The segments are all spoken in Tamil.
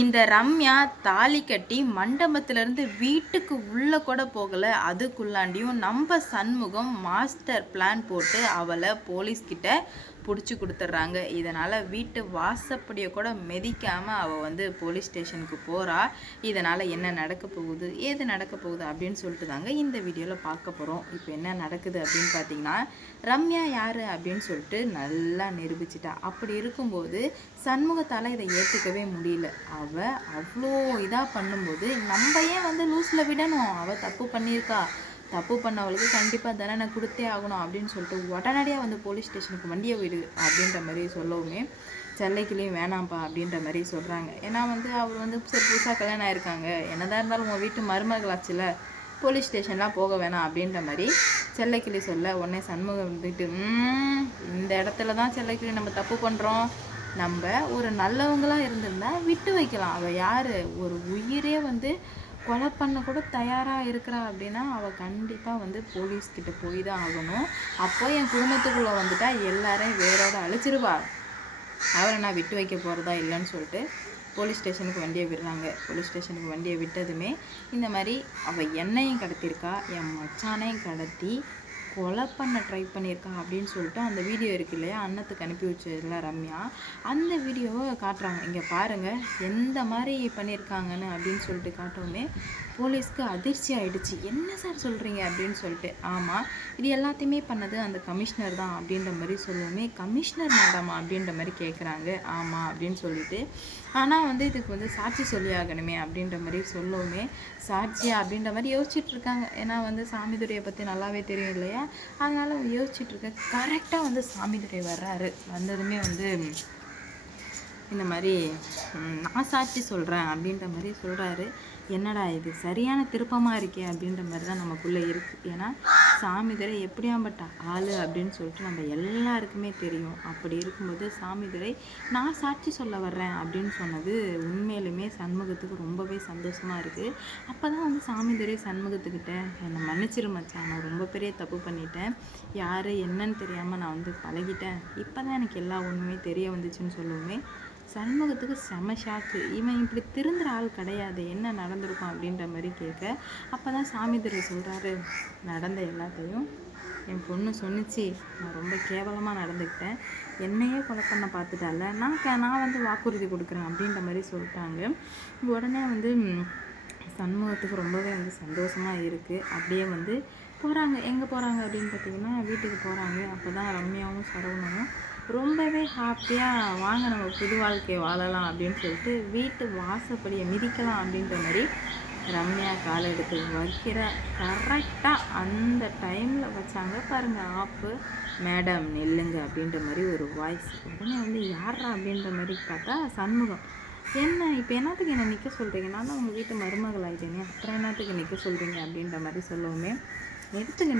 இந்த ரம்யா தாலி கட்டி மண்டபத்திலேருந்து வீட்டுக்கு உள்ளே கூட போகலை. அதுக்குள்ளாண்டியும் நம்ம சண்முகம் மாஸ்டர் பிளான் போட்டு அவளை போலீஸ்கிட்ட பிடிச்சி கொடுத்துட்றாங்க. இதனால் வீட்டு வாசப்படியை கூட மிதிக்காமல் அவள் வந்து போலீஸ் ஸ்டேஷனுக்கு போகிறா. இதனால் என்ன நடக்க போகுது, ஏது நடக்க போகுது அப்படின்னு சொல்லிட்டு தாங்க இந்த வீடியோவில் பார்க்க போகிறோம். இப்போ என்ன நடக்குது அப்படின்னு பார்த்தீங்கன்னா, ரம்யா யார் அப்படின்னு சொல்லிட்டு நல்லா நிரூபிச்சிட்டா. அப்படி இருக்கும்போது சண்முகத்தால் இதை ஏற்றுக்கவே முடியல. அவள் அவ்வளோ இதாக பண்ணும்போது நம்ம ஏன் வந்து லூஸில் விடணும்? அவள் தப்பு பண்ணியிருக்கா, தப்பு பண்ணவளுக்கு கண்டிப்பாக தண்டனை கொடுத்தே ஆகணும் அப்படின்னு சொல்லிட்டு உடனடியாக வந்து போலீஸ் ஸ்டேஷனுக்கு வண்டியை விடு அப்படின்ற மாதிரி சொல்லவுமே செல்லைக்குள்ளேயும் வேணாம்ப்பா அப்படின்ற மாதிரி சொல்கிறாங்க. ஏன்னா வந்து அவர் வந்து சரி புதுசாக கல்யாணம் ஆயிருக்காங்க, என்னதான் இருந்தாலும் உங்கள் வீட்டு மருமகளாச்சுல, போலீஸ் ஸ்டேஷன்லாம் போக வேணாம் அப்படின்ற மாதிரி செல்லைக்கிளி சொல்ல உடனே சண்முகம் வந்துட்டு இந்த இடத்துல தான் செல்லைக்கிளி நம்ம தப்பு பண்ணுறோம், நம்ம ஒரு நல்லவங்களாக இருந்திருந்தா விட்டு வைக்கலாம். அவள் யார், ஒரு உயிரே வந்து கொலை பண்ண கூட தயாராக இருக்கிறா அப்படின்னா அவள் கண்டிப்பாக வந்து போலீஸ்கிட்ட போய் தான் ஆகணும். அப்போ என் குடும்பத்துக்குள்ளே வந்துட்டா எல்லாரையும் வேரோட அழிச்சிருவா, அவரை நான் விட்டு வைக்க போகிறதா இல்லைன்னு சொல்லிட்டு போலீஸ் ஸ்டேஷனுக்கு வண்டியை விடுறாங்க. போலீஸ் ஸ்டேஷனுக்கு வண்டியை விட்டதுமே இந்த மாதிரி அவள் என்னையும் கடத்தியிருக்கா, என் மச்சானையும் கடத்தி கொலை பண்ண ட்ரை பண்ணியிருக்கா அப்படின்னு சொல்லிட்டு அந்த வீடியோ இருக்கு இல்லையா, அன்னத்துக்கு அனுப்பி வச்சதில்ல ரம்யா, அந்த வீடியோவை காட்டுறாங்க. இங்கே பாருங்கள் எந்த மாதிரி பண்ணியிருக்காங்கன்னு அப்படின்னு சொல்லிட்டு காட்டவுமே போலீஸ்க்கு அதிர்ச்சி ஆகிடுச்சு. என்ன சார் சொல்கிறீங்க அப்படின்னு சொல்லிட்டு. ஆமாம், இது எல்லாத்தையுமே பண்ணது அந்த கமிஷனர் தான் அப்படின்ற மாதிரி சொல்லுவோமே, கமிஷனர் மேடமா அப்படின்ற மாதிரி கேட்குறாங்க. ஆமாம் அப்படின்னு சொல்லிட்டு, ஆனால் வந்து இதுக்கு வந்து சாட்சி சொல்லி ஆகணுமே அப்படின்ற மாதிரி சொல்லவுமே சாட்சியா அப்படின்ற மாதிரி யோசிச்சுட்டு இருக்காங்க. ஏன்னா வந்து சாமிதுரையை பற்றி நல்லாவே தெரியும் இல்லையா, அதனால் யோசிச்சுட்டு இருக்கேன். கரெக்டாக வந்து சாமிதுரை வர்றாரு. வந்ததுமே வந்து இந்த மாதிரி நான் சாட்சி சொல்கிறேன் அப்படின்ற மாதிரி சொல்கிறாரு. என்னடா இது சரியான திருப்பமாக இருக்கே அப்படின்ற மாதிரி தான் நமக்குள்ளே இருக்குது. ஏன்னா சாமிதுரை எப்படியாம்பட்ட ஆள் அப்படின்னு சொல்லிட்டு நம்ம எல்லாருக்குமே தெரியும். அப்படி இருக்கும்போது சாமிதுரை நான் சாட்சி சொல்ல வர்றேன் அப்படின்னு சொன்னது உண்மையிலுமே சண்முகத்துக்கு ரொம்பவே சந்தோஷமாக இருக்குது. அப்போ தான் வந்து சாமிதுரை சண்முகத்துக்கிட்ட என்னை மன்னிச்சிரு மச்சான், நான் ரொம்ப பெரிய தப்பு பண்ணிட்டேன், யார் என்னன்னு தெரியாமல் நான் வந்து பழகிட்டேன், இப்போ தான் எனக்கு எல்லா உண்மையுமே தெரிய வந்துச்சுன்னு சொல்லுவோமே சண்முகத்துக்கு செம ஷாக்கு. இவன் இப்படி திருந்துற ஆள் கிடையாது, என்ன நடந்திருக்கும் அப்படின்ற மாதிரி கேட்க, அப்போ தான் சாமிதுரை சொல்கிறாரு, நடந்த எல்லாத்தையும் என் பொண்ணு சொன்னிச்சு, நான் ரொம்ப கேவலமாக நடந்துக்கிட்டேன், என்னையே கொலை பண்ண பார்த்துட்டால, நான் வந்து வாக்குறுதி கொடுக்குறேன் அப்படின்ற மாதிரி சொல்லிட்டாங்க. உடனே வந்து சண்முகத்துக்கு ரொம்பவே வந்து சந்தோஷமாக இருக்குது. அப்படியே வந்து போகிறாங்க. எங்கே போகிறாங்க அப்படின்னு பார்த்தீங்கன்னா வீட்டுக்கு போகிறாங்க. அப்போ தான் ரம்யாவும் சரவணனும் ரொம்பவே ஹாப்பியாக வாங்க நம்ம புது வாழ்க்கையை வாழலாம் அப்படின்னு சொல்லிட்டு வீட்டு வாசப்படியை மிதிக்கலாம் அப்படின்ற மாதிரி ரம்யா காலை எடுத்து வைக்கிற கரெக்டாக அந்த டைமில் வச்சாங்க பாருங்கள் ஆப்பு, மேடம் நெல்லுங்க அப்படின்ற மாதிரி ஒரு வாய்ஸ். உடனே வந்து யாரா அப்படின்ற மாதிரி பார்த்தா சண்முகம். என்ன இப்போ என்னத்துக்கு என்னை நிற்க சொல்கிறீங்க, நான் தான் உங்கள் வீட்டு மருமகள் ஆகிட்டேனே, அப்புறம் என்னத்துக்கு நிற்க சொல்கிறீங்க அப்படின்ற மாதிரி சொல்லவுமே நிறுத்துங்க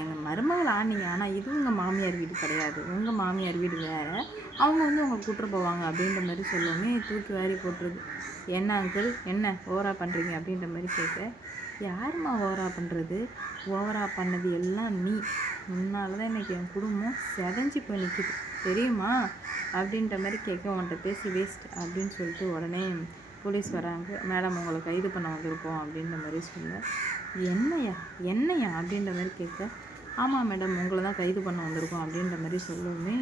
எங்கள் மருமகள் ஆனீங்க, ஆனால் இது உங்கள் மாமியார் வீடு கிடையாது, உங்கள் மாமியார் வீடு வேறு, அவங்க வந்து உங்களை கூப்பிட்டு போவாங்க அப்படின்ற மாதிரி சொல்லவுமே தூக்கி வாரி போட்டுருது. என்ன அங்கிள் என்ன ஓவரா பண்ணுறீங்க அப்படின்ற மாதிரி கேட்க, யாரும்மா ஓவரா பண்ணுறது, ஓவரா பண்ணது எல்லாம் நீ, முன்னால் தான் இன்றைக்கி என் குடும்பம் செதஞ்சு போய் நிற்கிது தெரியுமா அப்படின்ற மாதிரி கேட்க, உன்கிட்ட பேசி வேஸ்ட் அப்படின்னு சொல்லிட்டு உடனே போலீஸ் வராங்க. மேடம் உங்களை கைது பண்ண வந்திருக்கோம் அப்படின்ற மாதிரி சொல்ல, என்னையா அப்படின்ற மாதிரி கேட்க, ஆமாம் மேடம் உங்களை தான் கைது பண்ண வந்திருக்கோம் அப்படின்ற மாதிரி சொல்லவுமே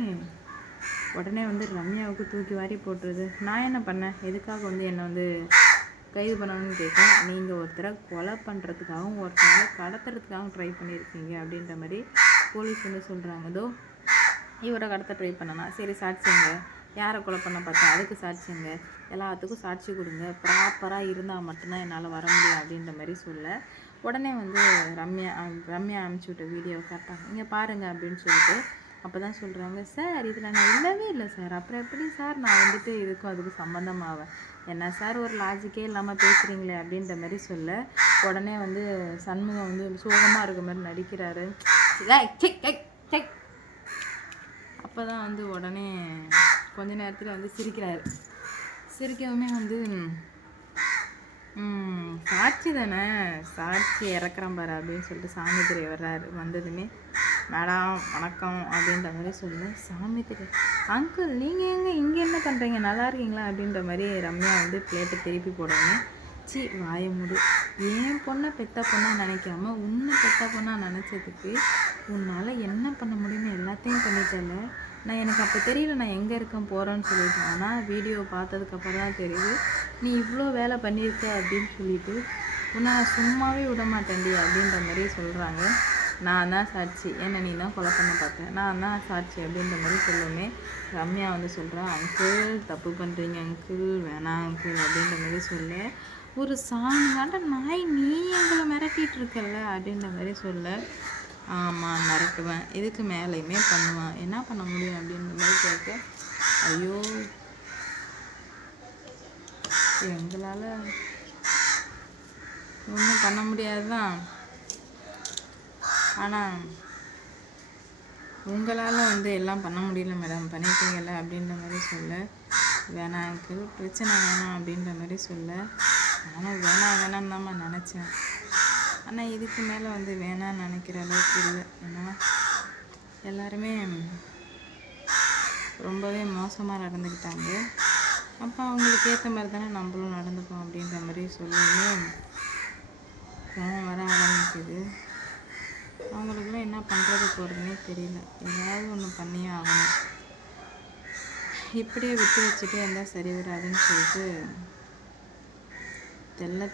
உடனே வந்து ரம்யாவுக்கு தூக்கி வாரி போட்டுருது. நான் என்ன பண்ணேன், எதுக்காக வந்து என்னை வந்து கைது பண்ணணும்னு கேட்க, நீங்கள் ஒருத்தரை கொலை பண்ணுறதுக்காகவும் ஒருத்தரை கடத்துறதுக்காகவும் ட்ரை பண்ணியிருக்கீங்க அப்படின்ற மாதிரி போலீஸ் வந்து சொல்கிறாங்க. இதோ இவரை கடத்த ட்ரை பண்ணனா, சரி சாட்சிங்க, யாரை கொலை பண்ண பார்த்தா அதுக்கு சாட்சிங்க, எல்லாத்துக்கும் சாட்சி கொடுங்க, ப்ராப்பராக இருந்தால் மட்டும்தான் என்னால் வர முடியும் அப்படின்ற மாதிரி சொல்ல, உடனே வந்து ரம்யா அனுப்பிச்சி விட்ட வீடியோ காட்டாங்க. இங்கே பாருங்கள் அப்படின்னு சொல்லிட்டு அப்போ தான் சொல்கிறாங்க, சார் இதில் நான் இல்லவே இல்லை சார், அப்புறம் எப்படி சார் நான் வந்துட்டு இதுக்கும் அதுக்கும் சம்மந்தமாவேன், என்ன சார் ஒரு லாஜிக்கே இல்லாமல் பேசுகிறீங்களே அப்படின்ற மாதிரி சொல்ல, உடனே வந்து சண்முகம் வந்து சோகமாக இருக்க மாதிரி நடிக்கிறாரு. அப்போ தான் வந்து உடனே கொஞ்ச நேரத்தில் வந்து சிரிக்கிறாரு. சிரிக்கவுமே வந்து சாட்சி தானே, சாட்சி இறக்குறேன் பாரு அப்படின்னு சொல்லிட்டு சாமிதுரை வர்றாரு. வந்ததுமே மேடம் வணக்கம் அப்படின்ற மாதிரி சொல்லு, சாமிதுரை அங்கிள் நீங்கள் எங்கே இங்கே என்ன பண்ணுறீங்க, நல்லா இருக்கீங்களா அப்படின்ற மாதிரி ரம்யா வந்து பிளேட்டை திருப்பி போடணும். சி வாய முடி, ஏன் பொண்ணை பெத்த பொண்ணாக நினைக்காம உன்னை பெத்த பொண்ணாக நினச்சதுக்கு உன்னால் என்ன பண்ண முடியும்னு எல்லாத்தையும் பண்ணிட்டல. நான் எனக்கு அப்போ தெரியல நான் எங்கே இருக்கேன் போகிறேன்னு சொல்லிட்டு. ஆனால் வீடியோ பார்த்ததுக்கப்புறம் தான் தெரியுது நீ இவ்வளோ வேலை பண்ணியிருக்க அப்படின்னு சொல்லிட்டு. உன்னை நான் சும்மாவே விட மாட்டேன்டி அப்படின்ற மாதிரி சொல்கிறாங்க. நான் தான் சாட்சி, ஏன்னா நீ தான் கொலை பண்ண பார்த்தேன், நான் தான் சாட்சி அப்படின்ற மாதிரி சொல்லுமே. ரம்யா வந்து சொல்கிறா, அங்கிள் தப்பு பண்ணுறீங்க அங்கிள், வேணாம் அங்கிள் அப்படின்ற மாதிரி சொல்ல. ஒரு சாமியாண்ட நாய் நீ எங்களை மிரட்டிகிட்டு இருக்கல அப்படின்ற மாதிரி சொல்ல. ஆமாம் மிரட்டுவேன், இதுக்கு மேலேயுமே பண்ணுவேன், என்ன பண்ண முடியும் அப்படின்ற மாதிரி கேட்க. ஐயோ எங்களால் ஒன்றும் பண்ண முடியாது தான், ஆனால் உங்களால் வந்து எல்லாம் பண்ண முடியல மேடம், பண்ணிட்டீங்கல்ல அப்படின்ற மாதிரி சொல்ல. வேணாம் அங்கிள் பிரச்சனை வேணாம் அப்படின்ற மாதிரி சொல்ல. நானும் வேணான்னு தான் நினச்சேன், ஆனால் இதுக்கு மேலே வந்து வேணான்னு நினைக்கிற அளவுக்கு இல்லை. ஏன்னா எல்லாருமே ரொம்பவே மோசமாக நடந்துக்கிட்டாங்க. அப்போ அவங்களுக்கு ஏற்ற மாதிரி தானே நம்மளும் நடந்துப்போம் அப்படின்ற மாதிரி சொல்லவும் கோவம் வர ஆரம்பிக்குது. அவங்களுக்குலாம் என்ன பண்ணுறது போகிறதுனே தெரியல, ஏதாவது ஒன்று பண்ணியே ஆகணும். இப்படியே விட்டு வச்சுட்டே இருந்தால் சரி வராதுன்னு சொல்லிட்டு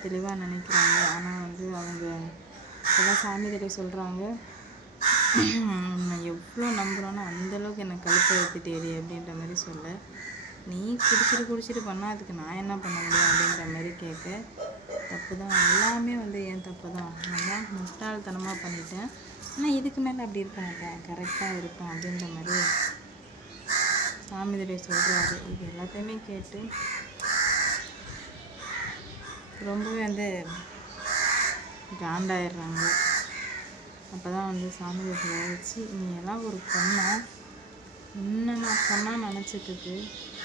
தெளிவாக நினைக்கிறாங்க. ஆனால் வந்து அவங்க எல்லாம் சாமி தெரிய சொல்கிறாங்க, நான் எவ்வளோ நம்புகிறோன்னா அந்தளவுக்கு என்னை கழுத்தை எடுத்துட்டேரி அப்படின்ற மாதிரி சொல்ல. நீ குடிச்சிட்டு பண்ணால் அதுக்கு நான் என்ன பண்ண முடியும் அப்படின்ற மாதிரி கேட்க. தப்பு தான், எல்லாமே வந்து என் தப்பு தான், நான் தான் முட்டாள்தனமாக பண்ணிட்டேன், ஆனால் இதுக்கு மேலே அப்படி இருக்க மாட்டேன், கரெக்டாக இருப்பேன் அப்படின்ற மாதிரி சாமி சொல்கிறாரு. இது எல்லாத்தையுமே கேட்டு ரொம்பவே வந்து காண்டாயிடுறாங்க. அப்போ தான் வந்து சாமி வச்சு, நீ எல்லாம் ஒரு பொண்ணா இன்னும் நான் பொண்ணாக நினச்சிட்டு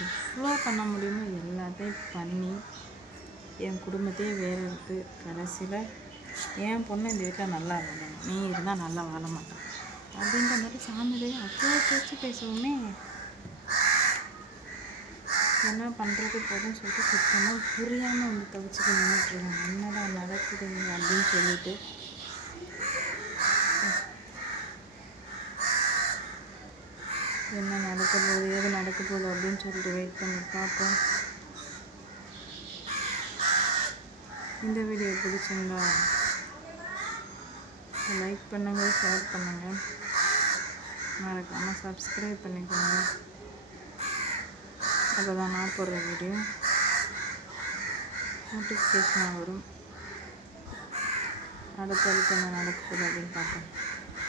எவ்வளோ பண்ண முடியுமோ எல்லாத்தையும் பண்ணி என் குடும்பத்தையே வேறு எடுத்து கடைசியில் என் பொண்ணு இந்த வீட்டில் நல்லா வாழணும், நீ இருந்தால் நல்லா வாழ மாட்டான் அப்படின்ற மாதிரி சாமியை அவ்வளோ பேச்சு பேசவுமே என்ன பண்ணுறது போதுன்னு சொல்லிட்டு சுத்தமாக புரியாமல் வந்து தவிச்சுட்டு நின்றுட்டுருக்காங்க. என்னடா நடக்குதுங்க அப்படின்னு சொல்லிட்டு. என்ன நடக்க போகுது ஏது நடக்க போகுது அப்படின்னு சொல்லிட்டு வெயிட் பண்ணி பார்ப்போம். இந்த வீடியோ பிடிச்சிருந்தா லைக் பண்ணுங்கள், ஷேர் பண்ணுங்கள், மறக்காமல் சப்ஸ்கிரைப் பண்ணிக்கோங்க. அப்போ தான் நான் போடுற வீடியோ நோட்டிஃபிகேஷனாக வரும். அடுத்தடுத்து என்ன நடக்க போகுது அப்படின்னு பார்ப்போம்.